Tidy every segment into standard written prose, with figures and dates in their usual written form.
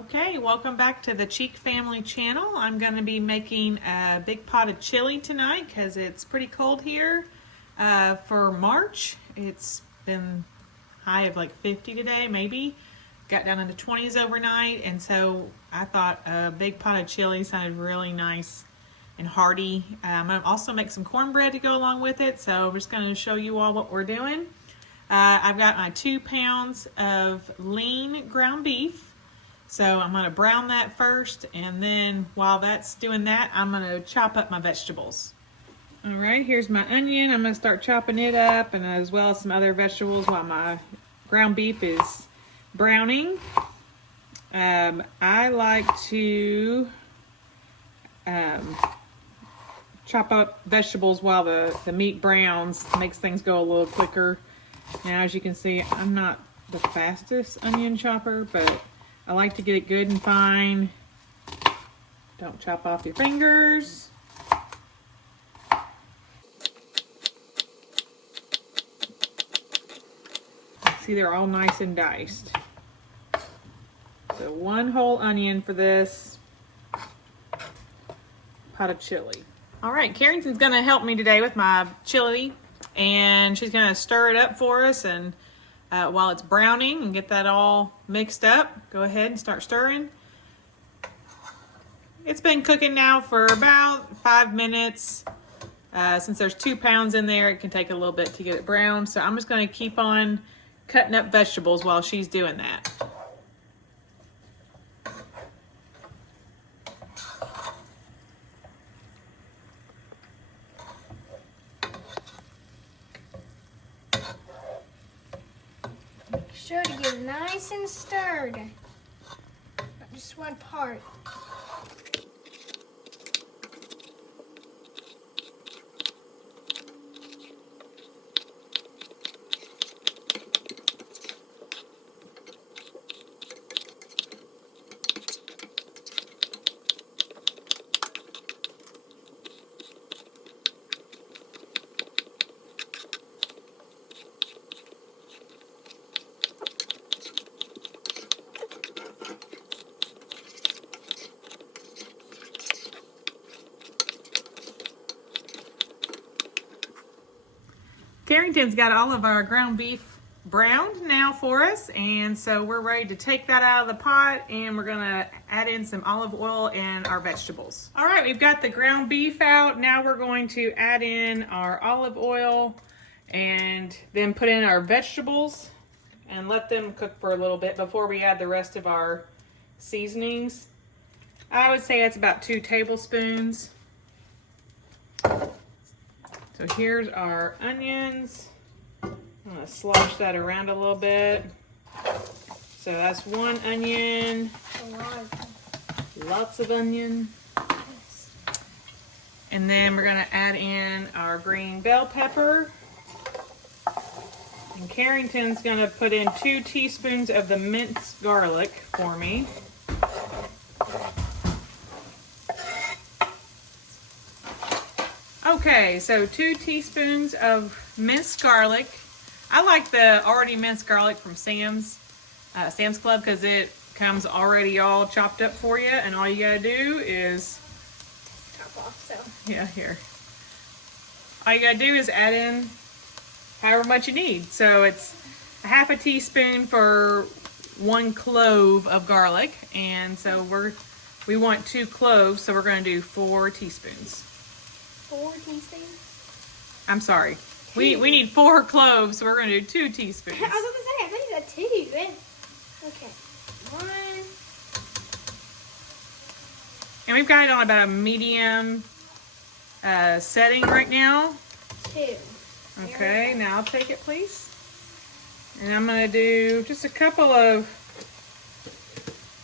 Okay, welcome back to the Cheek Family channel. I'm going to be making a big pot of chili tonight because it's pretty cold here for March. It's been high of like 50 today, maybe. Got down into 20s overnight, and so I thought a big pot of chili sounded really nice and hearty. I'm going to also make some cornbread to go along with it, so we're just going to show you all what we're doing. I've got my 2 pounds of lean ground beef. So I'm going to brown that first, and then while that's doing that, I'm going to chop up my vegetables. All right, here's my onion. I'm going to start chopping it up, and as well as some other vegetables while my ground beef is browning. I like to chop up vegetables while the meat browns. Makes things go a little quicker. Now, as you can see, I'm not the fastest onion chopper, but I like to get it good and fine. Don't chop off your fingers. See, they're all nice and diced. So 1 whole onion for this pot of chili. All right, Carrington's gonna help me today with my chili, and she's gonna stir it up for us, and while it's browning and get that all mixed up, go ahead and start stirring. It's been cooking now for about 5 minutes. Since there's 2 pounds in there, it can take a little bit to get it brown. So I'm just going to keep on cutting up vegetables while she's doing that. Sure to get nice and stirred. Not just one part. Carrington's got all of our ground beef browned now for us, and so we're ready to take that out of the pot, and we're gonna add in some olive oil and our vegetables. All right, we've got the ground beef out. Now we're going to add in our olive oil and then put in our vegetables and let them cook for a little bit before we add the rest of our seasonings. I would say it's about 2 tablespoons. So here's our onions. I'm gonna slosh that around a little bit. So that's 1 onion. Lots of onion. And then we're gonna add in our green bell pepper. And Carrington's gonna put in 2 teaspoons of the minced garlic for me. Okay, so 2 teaspoons of minced garlic. I like the already minced garlic from Sam's Club because it comes already all chopped up for you, and all you gotta do is Top off, so. yeah, here. All you gotta do is add in however much you need. So it's a 1/2 teaspoon for 1 clove of garlic, and so we want 2 cloves, so we're gonna do 4 teaspoons. 4 teaspoons? I'm sorry. We need 4 cloves, so we're going to do 2 teaspoons. I was going to say, I think you said 2. Man. Okay. 1. And we've got it on about a medium setting right now. 2. Okay, now I'll take it, please. And I'm going to do just a couple of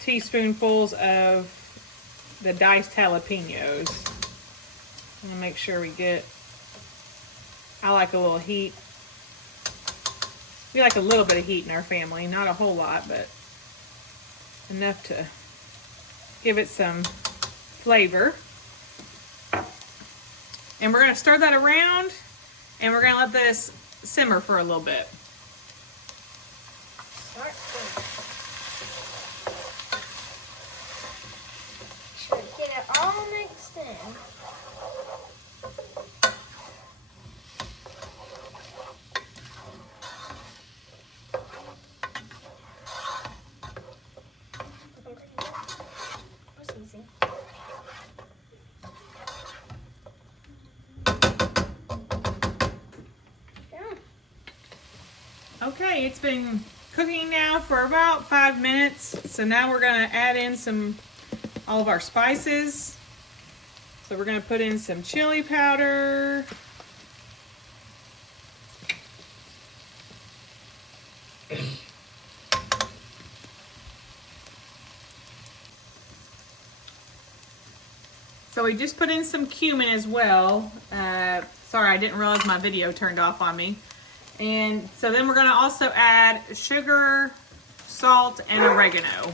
teaspoonfuls of the diced jalapenos. I'm gonna make sure we get, I like a little heat. We like a little bit of heat in our family, not a whole lot, but enough to give it some flavor. And we're gonna stir that around, and we're gonna let this simmer for a little bit. That's easy. Okay, it's been cooking now for about 5 minutes. So now we're going to add in all of our spices. So we're going to put in some chili powder. So we just put in some cumin as well. Sorry, I didn't realize my video turned off on me. And so then we're going to also add sugar, salt, and oregano.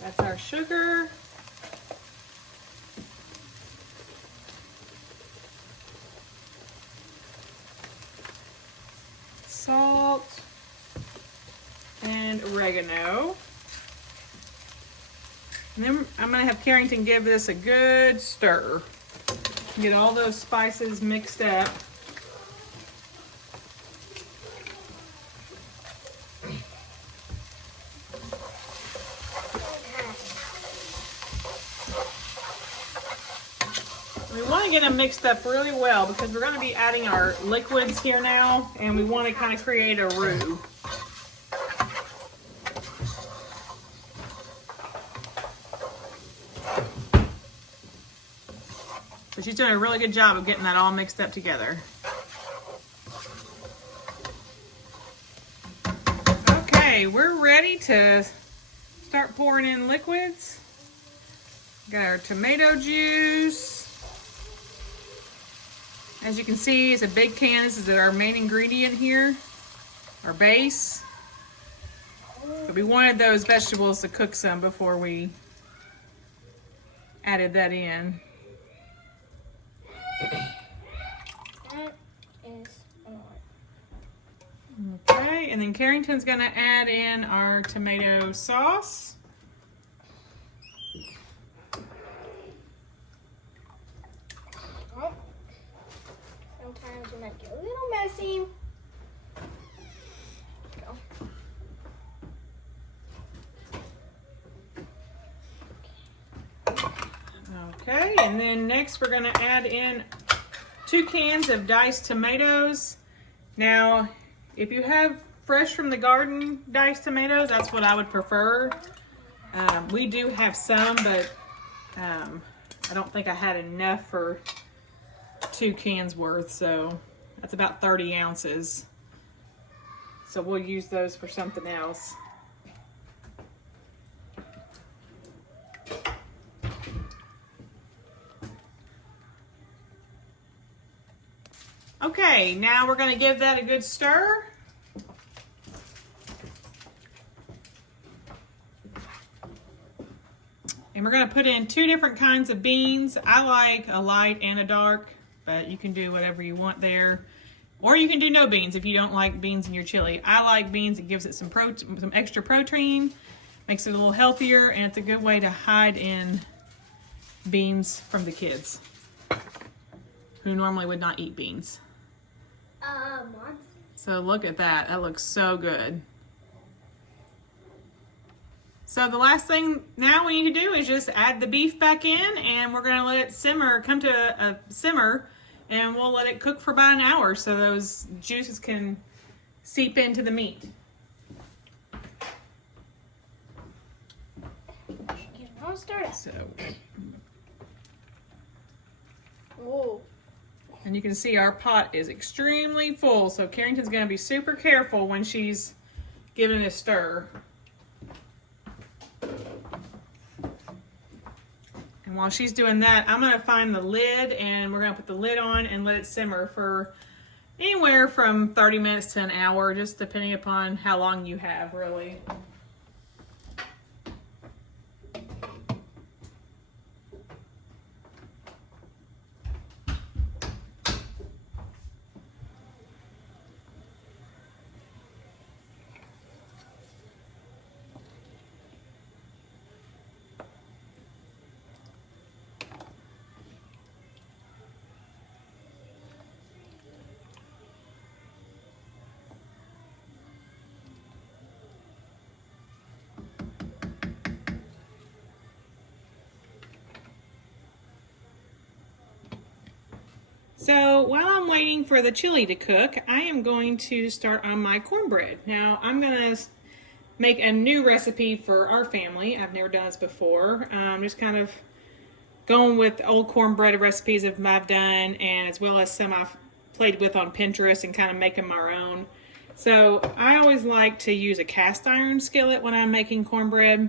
That's our sugar. Salt. And oregano. And then I'm going to have Carrington give this a good stir. Get all those spices mixed up. We want to get them mixed up really well because we're going to be adding our liquids here now, and we want to kind of create a roux. So she's doing a really good job of getting that all mixed up together. Okay, we're ready to start pouring in liquids. Got our tomato juice. As you can see, it's a big can. This is our main ingredient here, our base. But we wanted those vegetables to cook some before we added that in. That is a lot. Okay, and then Carrington's gonna add in our tomato sauce. Oh. Sometimes it might get a little messy. Go. Okay, and then next we're gonna add in 2 cans of diced tomatoes. Now, if you have fresh from the garden diced tomatoes, that's what I would prefer. We do have some, but I don't think I had enough for 2 cans worth, so that's about 30 ounces. So we'll use those for something else. Okay, now we're going to give that a good stir. And we're going to put in 2 different kinds of beans. I like a light and a dark, but you can do whatever you want there. Or you can do no beans if you don't like beans in your chili. I like beans. It gives it some extra protein, makes it a little healthier, and it's a good way to hide in beans from the kids who normally would not eat beans. What? So look at that. That looks so good. So the last thing now we need to do is just add the beef back in, and we're going to let it simmer, come to a simmer, and we'll let it cook for about an hour so those juices can seep into the meat. Get it all started. So, Oh. and you can see our pot is extremely full, so Carrington's going to be super careful when she's giving it a stir. And while she's doing that, I'm going to find the lid, and we're going to put the lid on and let it simmer for anywhere from 30 minutes to an hour, just depending upon how long you have, really. So while I'm waiting for the chili to cook, I am going to start on my cornbread. Now I'm going to make a new recipe for our family. I've never done this before. Just kind of going with old cornbread recipes that I've done, and as well as some I've played with on Pinterest and kind of making my own. So I always like to use a cast iron skillet when I'm making cornbread.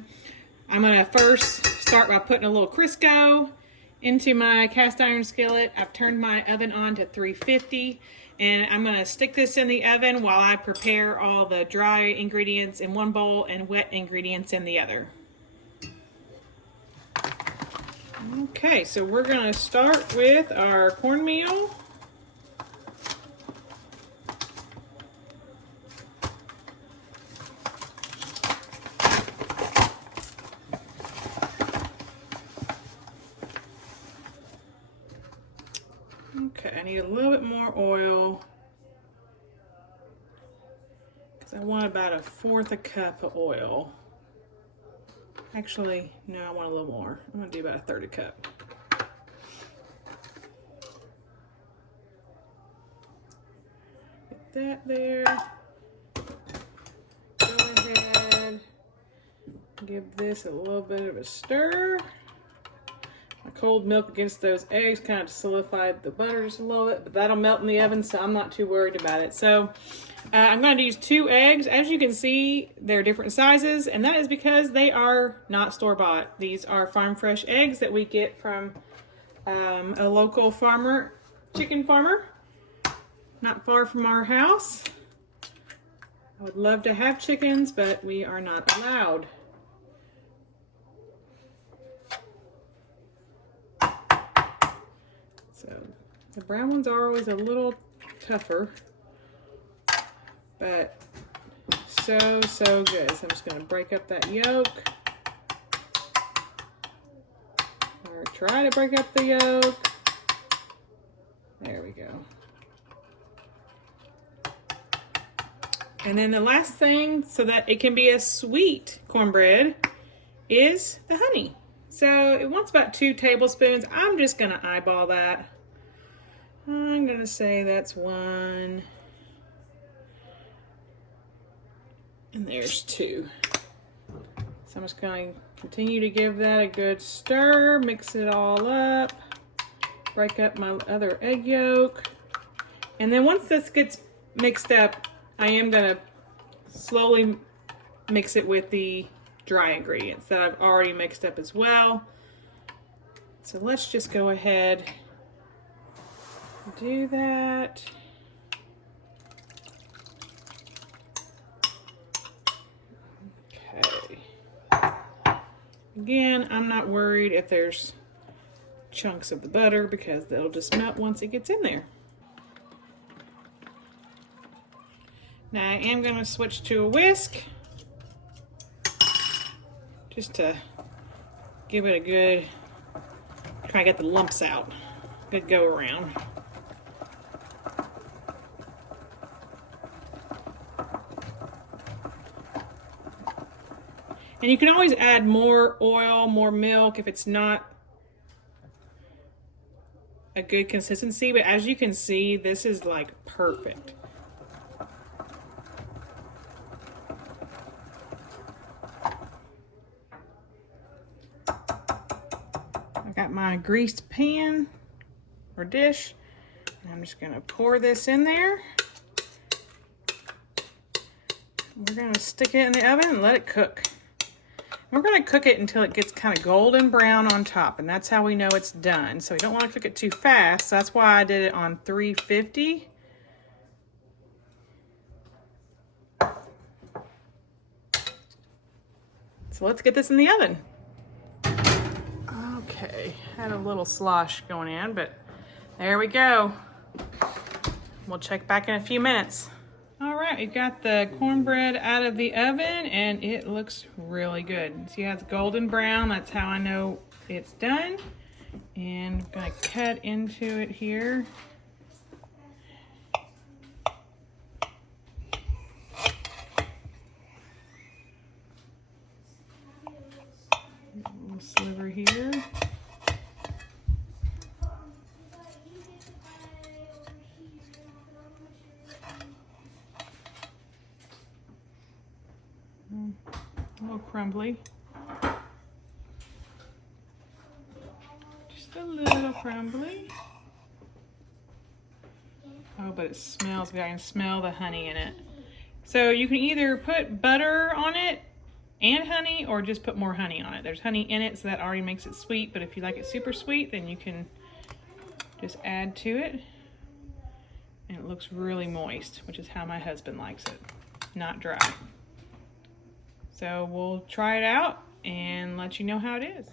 I'm going to first start by putting a little Crisco into my cast iron skillet. I've turned my oven on to 350, and I'm going to stick this in the oven while I prepare all the dry ingredients in one bowl and wet ingredients in the other. Okay, so we're going to start with our cornmeal. Okay, I need a little bit more oil because I want about 1/4 cup of oil. Actually, no, I want a little more. I'm going to do about 1/3 cup. Get that there. Go ahead, give this a little bit of a stir. My cold milk against those eggs kind of solidified the butter just a little bit, but that'll melt in the oven, so I'm not too worried about it. So I'm going to use 2 eggs. As you can see, they're different sizes, and that is because they are not store-bought. These are farm fresh eggs that we get from a local farmer, chicken farmer, not far from our house. I would love to have chickens, but we are not allowed. So the brown ones are always a little tougher, but so good. So I'm just going to break up that yolk, or try to break up the yolk. There we go. And then the last thing, so that it can be a sweet cornbread, is the honey. So it wants about 2 tablespoons. I'm just going to eyeball that. I'm going to say that's 1. And there's 2. So I'm just going to continue to give that a good stir, mix it all up, break up my other egg yolk. And then once this gets mixed up, I am going to slowly mix it with the dry ingredients that I've already mixed up as well. So let's just go ahead and do that. Okay. Again, I'm not worried if there's chunks of the butter because they'll just melt once it gets in there. Now I am going to switch to a whisk just to give it a good, try to get the lumps out, good go around. And you can always add more oil, more milk if it's not a good consistency, but as you can see, this is like perfect. I got my greased pan or dish, and I'm just gonna pour this in there. We're gonna stick it in the oven and let it cook. We're going to cook it until it gets kind of golden brown on top, and that's how we know it's done. So we don't want to cook it too fast. So that's why I did it on 350. So let's get this in the oven. Okay, had a little slosh going in, but there we go. We'll check back in a few minutes. All right, we've got the cornbread out of the oven and it looks really good. See how it's golden brown? That's how I know it's done. And I'm gonna cut into it here. A little sliver here. little crumbly. Just a little crumbly. Oh, but it smells good. I can smell the honey in it. So you can either put butter on it and honey, or just put more honey on it. There's honey in it, so that already makes it sweet, but if you like it super sweet, then you can just add to it. And it looks really moist, which is how my husband likes it, not dry. So we'll try it out and let you know how it is.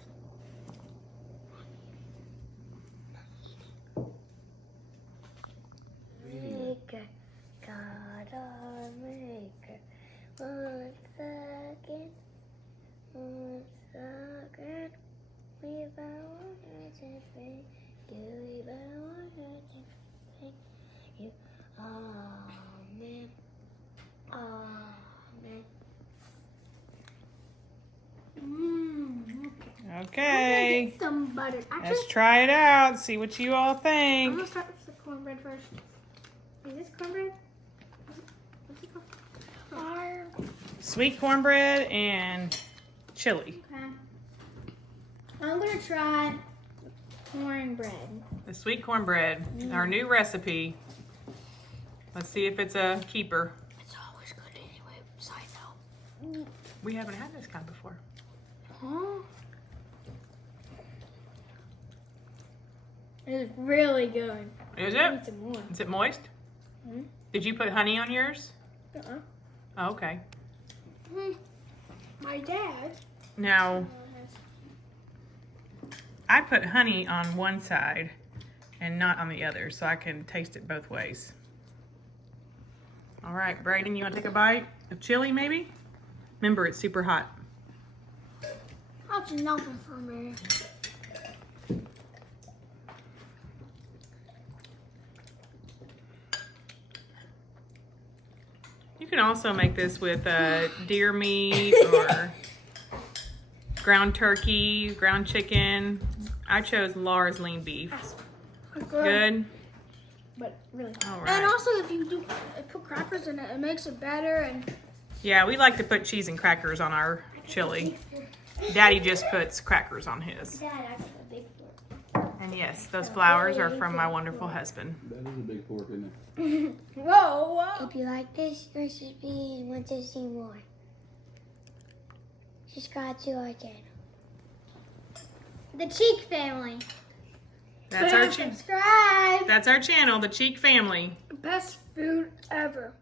Maker, God our maker, 1 second, 1 second, we bow to thank you, we bow to thank you, amen, amen. Okay, Get some butter. Actually, let's try it out, see what you all I'm think. gonna start with the cornbread first. Is this cornbread? What's it called? Sweet cornbread and chili. Okay. I'm gonna try cornbread. The sweet cornbread, our new recipe. Let's see if it's a keeper. It's always good anyway, side note. We haven't had this kind before. Huh? It's really good. Is I it? need some more. Is it moist? Did you put honey on yours? Uh-uh. Oh, okay. My dad. Now, I put honey on one side and not on the other, so I can taste it both ways. All right, Brayden, you want to take a bite of chili, maybe? Remember, it's super hot. That's nothing for me. You can also make this with deer meat or ground turkey, ground chicken. I chose Lars lean beef. Good? But really. All right. And also, if you do put crackers in it, it makes it better. And Yeah, we like to put cheese and crackers on our chili. Daddy just puts crackers on his. Dad, I put a big fork. And yes, those flowers are from my wonderful husband. That is a big pork, isn't it? Whoa, whoa. If you like this recipe and want to see more, subscribe to our channel. The Cheek Family. That's our Subscribe. That's our channel, the Cheek Family. Best food ever.